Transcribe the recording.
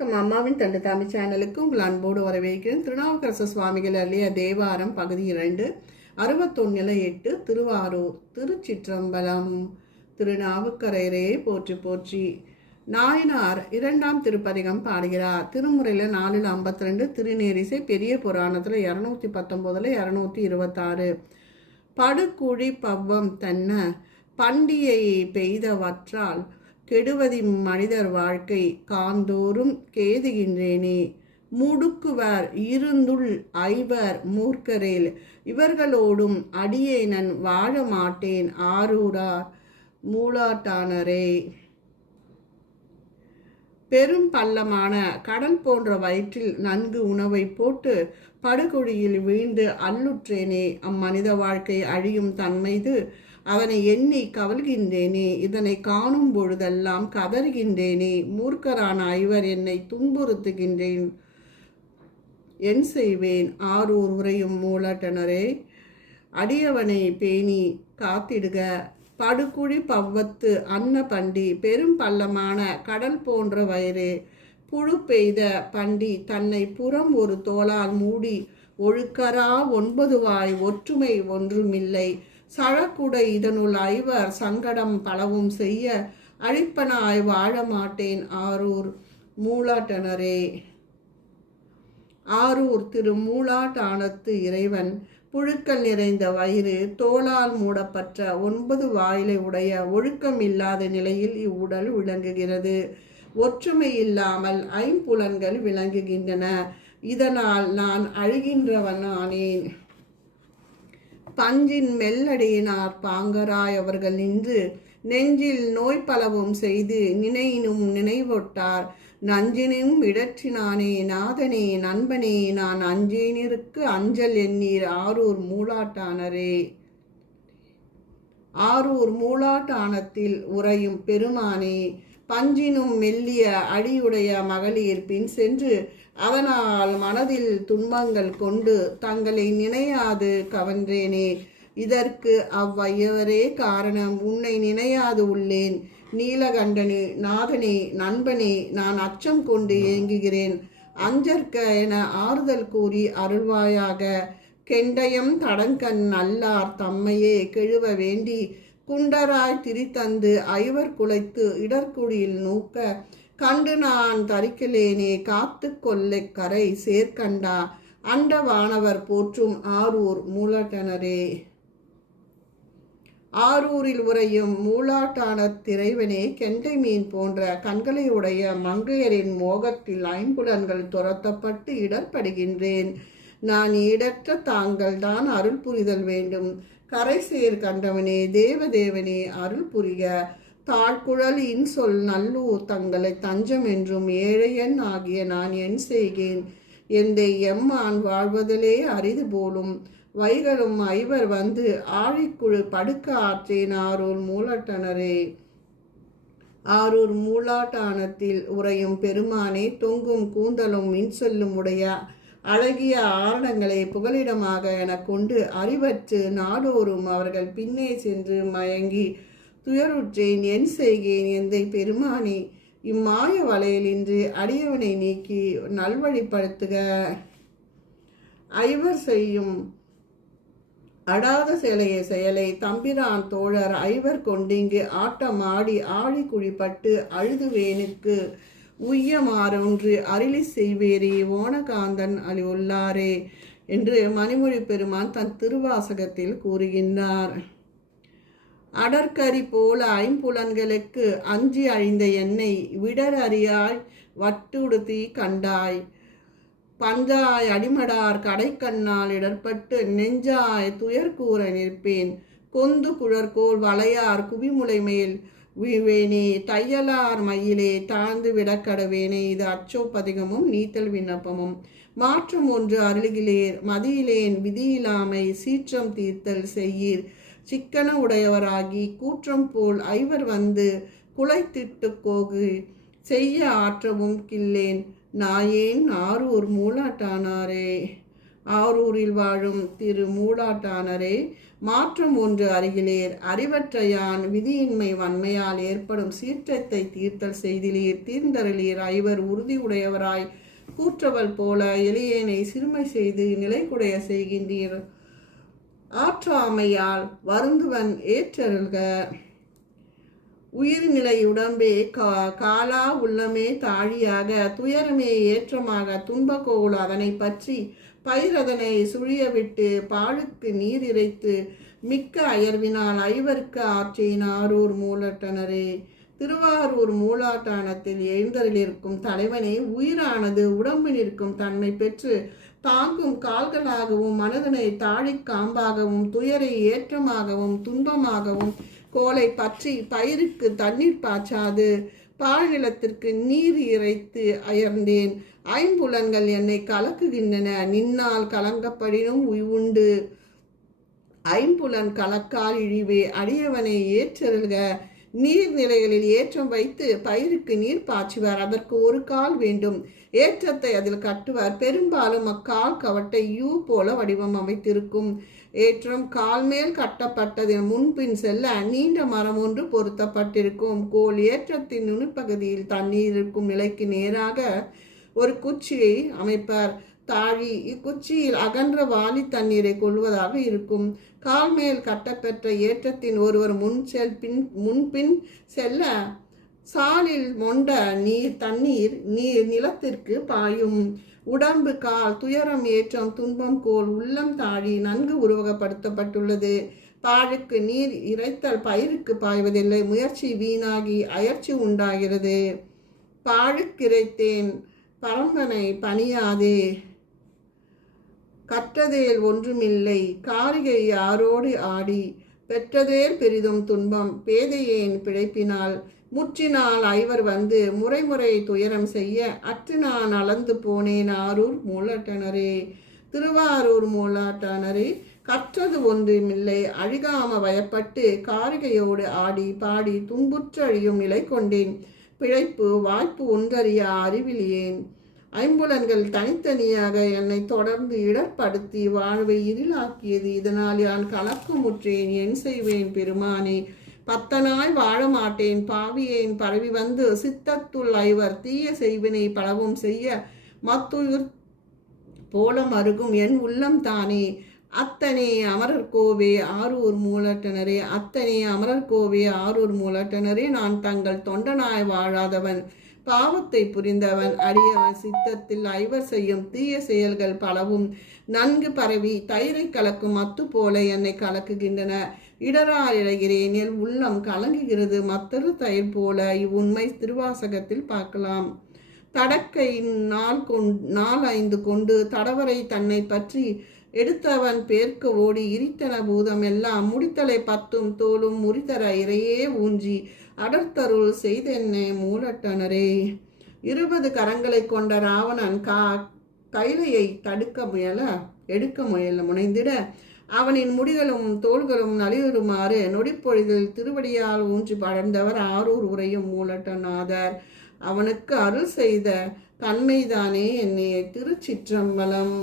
வணக்கம். அம்மாவின் தண்டு தாமி சேனலுக்கு உங்கள் அன்போடு வரவேற்கிறேன். திருநாவுக்கரச சுவாமிகள் அள்ளிய தேவாரம் பகுதி இரண்டு அறுபத்தொன்னில் எட்டு திருவாரூர் திருச்சிற்றம்பலம் திருநாவுக்கரையரே போற்றி போற்றி. நாயனார் இரண்டாம் திருப்பதிகம் பாடுகிறார். திருமுறையில் நாலில் ஐம்பத்தி ரெண்டு திருநேரிசை பெரிய புராணத்தில் இரநூத்தி பத்தொம்போதில் இரநூத்தி இருபத்தாறு. படுகுழி பவ்வம் தன்ன பண்டியை பெய்தவற்றால் கெடுவதி மனிதர் வாழ்க்கை காந்தோறும் கேதுகின்றேனே. முடுக்குவர் இருந்துள் ஐவர் மூர்க்கரேல். இவர்களோடும் அடியேனன் வாழ மாட்டேன் ஆரூரார் மூலாட்டானரே. பெரும் பள்ளமான கடல் போன்ற வயிற்றில் நன்கு உணவை போட்டு படுகுழியில் வீழ்ந்து அல்லுற்றேனே. அம்மனித வாழ்க்கை அழியும் தன்மைது அவனை எண்ணி கவல்கின்றேனே இதனை காணும் பொழுதெல்லாம் கதறுகின்றேனே மூர்க்கரான ஐவர் என்னை துன்புறுத்துகின்றேன். என் செய்வேன் ஆரூர் உரையும் மூலட்டனரே. அடியவனை பேணி காத்திடுக. படுகுழி பவ்வத்து அன்ன பண்டி பெரும் பள்ளமான கடல் போன்ற வயிறு புழு பெய்த பண்டி தன்னை புறம் ஒரு தோளால் மூடி ஒழுக்கரா ஒன்பது வாய் ஒற்றுமை ஒன்றுமில்லை. சழக்குடை இதனுள் ஐவர் சங்கடம் பலவும் செய்ய அழிப்பனாய் வாழ மாட்டேன் ஆரூர் மூலாட்டனரே. ஆரூர் திரு மூலாட்டானத்து இறைவன் புழுக்கள் நிறைந்த வயிறு தோளால் மூடப்பட்ட ஒன்பது வாயிலை உடைய ஒழுக்கம் இல்லாத நிலையில் இவ்வுடல் விளங்குகிறது. ஒற்றுமை இல்லாமல் ஐம்புலன்கள் விளங்குகின்றன. இதனால் நான் அழுகின்றவன் ஆனேன். பஞ்சின் மெல்லடியினார் பாங்கராய் அவர்கள் நின்று நெஞ்சில் நோய் பலவும் செய்து நினையினும் நினைவொட்டார். நஞ்சினும் இடற்றினானே நாதனே நண்பனே நான் அஞ்சேனிற்கு அஞ்சல் எண்ணீர் ஆரூர் மூலாட்டானரே. ஆரூர் மூலாட்டானத்தில் உறையும் பெருமானே பஞ்சினும் மெல்லிய அடியுடைய மகளிர் பின் சென்று அதனால் மனதில் துன்பங்கள் கொண்டு தங்களை நினையாது கவன்றேனே. இதற்கு அவ்வையவரே காரணம். உன்னை நினையாது உள்ளேன். நீலகண்டனே நாதனே நண்பனே நான் அச்சம் கொண்டு ஏங்குகிறேன். அஞ்சற்க என ஆறுதல் கூறி அருள்வாயாக. கெண்டயம் தடங்கண் நல்லார் தம்மையே கெழுவ வேண்டி. குண்டராய் திரித்தந்து ஐவர் குலைத்து இடர்குழியில் நூக்க கண்டு நான் தரிக்கலேனே காத்து கொல்லை கரை சேர்க்கண்டா அண்ட வானவர் போற்றும் ஆரூர் மூலட்டனரே. ஆரூரில் உறையும் மூலாட்டான திரைவனே கெண்டை மீன் போன்ற கண்களை உடைய மங்கையரின் மோகத்தில் ஐம்புலன்கள் துரத்தப்பட்டு இடர்படுகின்றேன். நான் ஈடற்ற தாங்கள் தான் அருள் புரிதல் வேண்டும். கரை சேர் கண்டவனே தேவதேவனே அருள் புரிய. தாழ்குழல் இன்சொல் நல்லூர் தங்களை தஞ்சம் என்றும் ஏழையன் ஆகிய நான் என் செய்கேன். எந்தை எம்மான் வாழ்வதிலே அரிது போலும். வைகளும் ஐவர் வந்து ஆழிக்குழு படுக்க ஆற்றேன் ஆரூர் மூலட்டனரே. ஆரூர் மூலாட்டானத்தில் உறையும் பெருமானே தொங்கும் கூந்தலும் மின்சொல்லும் உடைய அழகிய ஆரணங்களை புகலிடமாக என கொண்டு அறிவற்று நாடோறும் அவர்கள் பின்னே சென்று மயங்கி துயருற்றேன் என் செய்கேன் எந்தை பெருமானே இம்மாய வலையில் அடியவனை நீக்கி நல்வழிப்படுத்துக. ஐவர் செய்யும் அடாத செயலைய செயலை தம்பிரான் தோழர் ஐவர் கொண்டிங்கு ஆட்டமாடி ஆடி ஆழி குழிப்பட்டு அழுதுவேனுக்கு உய்யமாறொன்று அருளி செய்வேரி ஓனகாந்தன் அலி உள்ளாரே என்று மணிமொழி பெருமான் தன் திருவாசகத்தில் கூறுகின்றார். அடற்கரி போல ஐம்புலன்களுக்கு அஞ்சி அழிந்த என்னை விடர் அறியாய் வட்டுடுத்தி கண்டாய். பஞ்சாய் அடிமடார் கடைக்கண்ணால் இடர்பட்டு நெஞ்சாய் துயர் கூற நிற்பேன். கொந்து குழற்கோள் வளையார் குவிமுலை மேல் வீவேனே தையலார் மயிலே தாழ்ந்து விடக்கடவேனே இது அச்சோப்பதிகமும் நீத்தல் விண்ணப்பமும். மாற்றம் ஒன்று அருளுகிலேர் மதியிலேன் விதியிலாமை சீற்றம் தீர்த்தல் செய்யீர். சிக்கன உடையவராகி கூற்றம் போல் ஐவர் வந்து குலைத்திட்டு கோகு செய்ய ஆற்றவும் கில்லேன் நாயேன் ஆரூர் மூலாட்டானாரே. ஆரூரில் வாழும் திரு மூலாட்டானரே. மாற்றம் ஒன்று அருகிலேர். அறிவற்றையான் விதியின்மை வன்மையால் ஏற்படும் சீற்றத்தை தீர்த்தல் செய்திலீர். தீர்ந்தருளீர் ஐவர் உறுதியுடையவராய் கூற்றவள் போல எளியேனை சிறுமை செய்து நிலைக்குடைய செய்கின்றீர். ஆற்றாமையால் வருந்துவன் ஏற்றருள்க. உயிர்நிலை உடம்பே கா காலா உள்ளமே தாழியாக துயரமே ஏற்றமாக துன்பக்கோள் அதனை பற்றி பயிரதனை சுழிய விட்டு பாழுக்கு நீர் இறைத்து மிக்க அயர்வினால் ஐவர்க்கு ஆற்றின் ஆரூர் மூலட்டனரே. திருவாரூர் மூலாட்டானத்தில் எழுந்தரிலிருக்கும் தலைவனே உயிரானது உடம்பில் இருக்கும் தன்மை பெற்று தாங்கும் கால்களாகவும் மனதனை தாழிக் காம்பாகவும் துயரை ஏற்றமாகவும் துன்பமாகவும் கோலை பற்றி பயிருக்கு தண்ணீர் பாய்ச்சாது. பாழ்நிலத்திற்கு நீர் இறைத்து அயர்ந்தேன். ஐம்புலன்கள் என்னை கலக்குகின்றன. நின்னால் கலங்கப்படினும் உண்டு. ஐம்புலன் கலக்கால் இழிவே அடியவனை ஏற்றல்க நீர்நிலைகளில் ஏற்றம் வைத்து பயிருக்கு நீர் பாய்ச்சுவார். அதற்கு ஒரு கால் வேண்டும். ஏற்றத்தை அதில் கட்டுவார். பெரும்பாலும் அக்கால் கவட்டை யூ போல வடிவம் அமைத்திருக்கும். ஏற்றம் கால் மேல் கட்டப்பட்டதின் முன்பின் செல்ல நீண்ட மரம் ஒன்று பொருத்தப்பட்டிருக்கும். கோல் ஏற்றத்தின் நுனிப்பகுதியில் தண்ணீர் இருக்கும் நிலைக்கு நேராக ஒரு குச்சியை அமைப்பார். தாழி இக்குச்சியில் அகன்ற வாலி தண்ணீரை கொள்வதாக இருக்கும். கால் மேல் கட்டப்பெற்ற ஏற்றத்தின் ஒருவர் முன் செல் பின் முன்பின் செல்ல சாலில் மொண்ட நீர் தண்ணீர் நீர் நிலத்திற்கு பாயும். உடம்பு கால் துயரம் ஏற்றம் துன்பம் கோல் உள்ளம் தாழி நன்கு உருவகப்படுத்தப்பட்டுள்ளது. பாழுக்கு நீர் இறைத்தல் பயிருக்கு பாய்வதில்லை. முயற்சி வீணாகி அயற்சி உண்டாகிறது. பாழுக்கிரைத்தேன் பரம்பனை பணியாதே. கற்றதேல் ஒன்றுமில்லை. காரிகை யாரோடு ஆடி? பெற்றதேல் பெரிதும் துன்பம். பேதையேன் பிழைப்பினால்? முற்றினால் ஐவர் வந்து முறைமுறை துயரம் செய்ய. அற்று நான் அளந்து போனேன் ஆரூர் மூலாட்டனரே. திருவாரூர் மூலாட்டனரே கற்றது ஒன்றுமில்லை. அழுகாம வயப்பட்டு காரிகையோடு ஆடி பாடி துன்புற்றழியும் நிலை கொண்டேன் பிழைப்பு வாய்ப்பு ஒன்றறிய அறிவிலியேன் ஐம்புலன்கள் தனித்தனியாக என்னை தொடர்ந்து இடர்படுத்தி வாழ்வை இருளாக்கியது. இதனால் யான் கலக்கமுற்றேன் என் செய்வேன் பெருமானே. பத்தனாய் வாழ மாட்டேன் பாவியேன் பரவி வந்து சித்தத்துள் ஐவர் தீய செய்வினை பலவும் செய்ய மத்துயிர் போல மருகும் என் உள்ளம் தானே. அத்தனே அமரர் கோவே ஆரூர் மூலட்டனரே அத்தனே அமரர் கோவே ஆரூர் மூலட்டனரே. நான் தங்கள் தொண்டனாய் வாழாதவன் பாவத்தை புரிந்தவன் அடியவன் சித்தத்தில் ஐவர் செய்யும் தீய செயல்கள் பலவும் நன்கு பரவி தயிரை கலக்கும் மத்து போல என்னை கலக்குகின்றன. இடரால் என் உள்ளம் கலங்குகிறது மத்தொரு தயிர் போல இவ்வுண்மை திருவாசகத்தில் பார்க்கலாம். தடக்கை நாள் கொண் நாள் ஐந்து கொண்டு தடவரை தன்னை பற்றி எடுத்தவன் பேர்க்க ஓடி இரித்தன பூதம் எல்லாம் முடித்தலை பத்தும் தோளும் முறித்தர இறையே ஊன்றி அடர்த்தருள் செய்தென்னே மூலட்டனரே. இருபது கரங்களை கொண்ட ராவணன் கா கைலையை தடுக்க முயல எடுக்க முயல முனைந்திட. அவனின் முடிகளும் தோள்களும் நலிவுறுமாறு நொடிப்பொழுதில் திருவடியால் ஊன்றி படர்ந்தவர் ஆரூர் உரையும் மூலட்டநாதர் அவனுக்கு அருள் செய்த தன்மைதானே என்னை திருச்சிற்றம்பலம்.